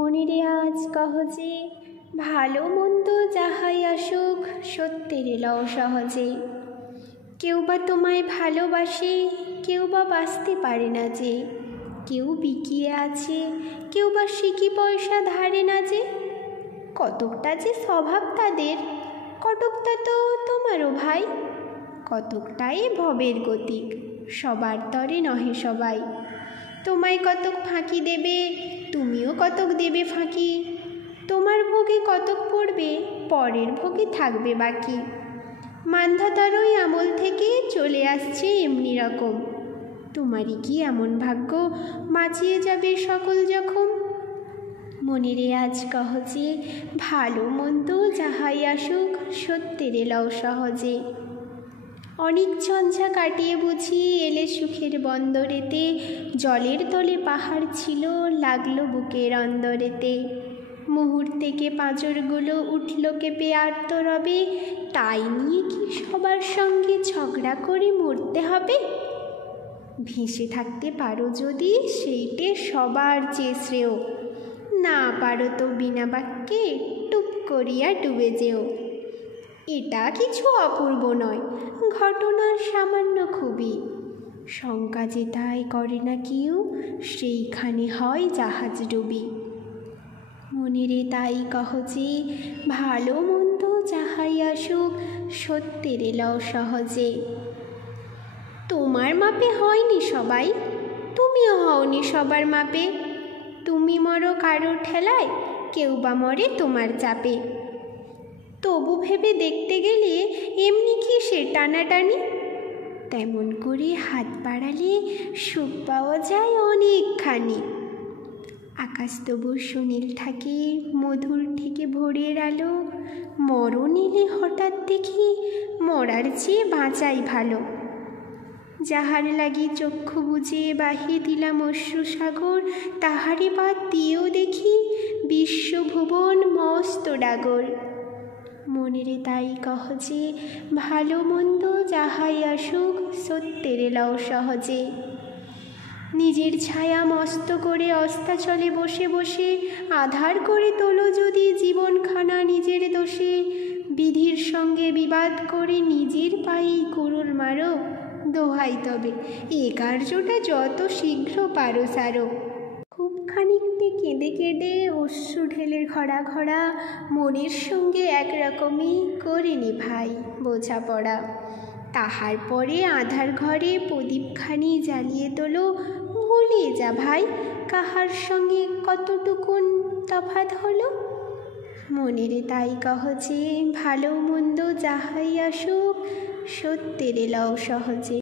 মনিরে আজ কহ যে ভালো মন্দ যাহাই আসুক সত্যের লও সহজে। কেউ বা তোমায় ভালোবাসে, কেউ বা বাঁচতে পারে না যে। কেউ বিকিয়ে আছে, কেউ বা সিকি পয়সা ধারে না যে। কতকটা যে স্বভাব তাদের, কতকটা তো তোমারও ভাই। কতকটাই ভবের গতিক, সবার তরে নহে সবাই। তোমায় কতক ফাঁকি দেবে, তুমিও কতক দেবে ফাঁকি। তোমার ভোগে কতক পড়বে, পরের ভোগে থাকবে বাকি। মান্ধাতারই আমল থেকে চলে আসছে এমনি রকম। তোমারই কি এমন ভাগ্য বাঁচিয়ে যাবে সকল জখম। মনিরে আজ কহ যে ভালো মন্দ যাহাই আসুক সত্যের লও সহজে। অনেক ঝঞ্ঝা কাটিয়ে বুঝি এলে সুখের বন্দরেতে। জলের তলে পাহাড় ছিল, লাগলো বুকের অন্দরেতে। মুহূর্তেকে পাঁজরগুলো উঠল কেঁপে আর্তরবে। তাই নিয়ে কি সবার সঙ্গে ঝগড়া করে মরতে হবে? ভেসে থাকতে পারো যদি সেইটে সবার চেয়ে শ্রেয়। না পারো তো বিনা বাক্যে টুপ করিয়া ডুবে যেও। এটা কিছু অপূর্ব নয়, ঘটনার সামান্য খুবই। শঙ্কা যে তাই করে না কেউ, সেইখানে হয় জাহাজ ডুবি। মনিরে তাই কহ যে ভালো মন্দ যাহাই আসুক সত্যের লও সহজে। তোমার মাপে হয়নি সবাই, তুমিও হওনি সবার মাপে। তুমি মরো কারোর ঠেলায়, কেউ বা মরে তোমার চাপে। তবু ভেবে দেখতে গেলে এমনি কি সে টানাটানি। তেমন করে হাত বাড়ালে সুখ পাওয়া যায় অনেকখানি। আকাশ তবু সুনীল থাকে, মধুর থেকে ভোরের আলো। মরণ এলে হঠাৎ দেখি মরার চেয়ে বাঁচাই ভালো। যাহার লাগি চক্ষু বুজে বাহি দিলাম অশ্রুসাগর, তাহারে বাদ দিয়েও দেখি বিশ্বভুবন মস্ত ডাগর। মনিরে তাই কহ যে ভালো মন্দ যাহাই আসুক সত্যের লও সহজে। নিজের ছায়া মস্ত করে অস্তাচলে বসে বসে আধার করে তোলো যদি জীবনখানা নিজের দোষে। বিধির সঙ্গে বিবাদ করে নিজের পায়েই কুড়ুল মারো। দোহাই তবে এ কার্যটা যত শীঘ্র পারো সারো। খুব খানিকটি কেঁদে কেঁদে অশ্রু ঢেলে ঘরা ঘরা মনের সঙ্গে একরকমই করে নি ভাই বোঝাপড়া। তাহার পরে আধার ঘরে প্রদীপখানি জ্বালিয়ে তোলো। ভুলে যা ভাই কাহার সঙ্গে কতটুকুন তফাৎ হলো। মনিরে তাই কহ যে ভালো মন্দ যাহাই আসুক সত্যের লও সহজে।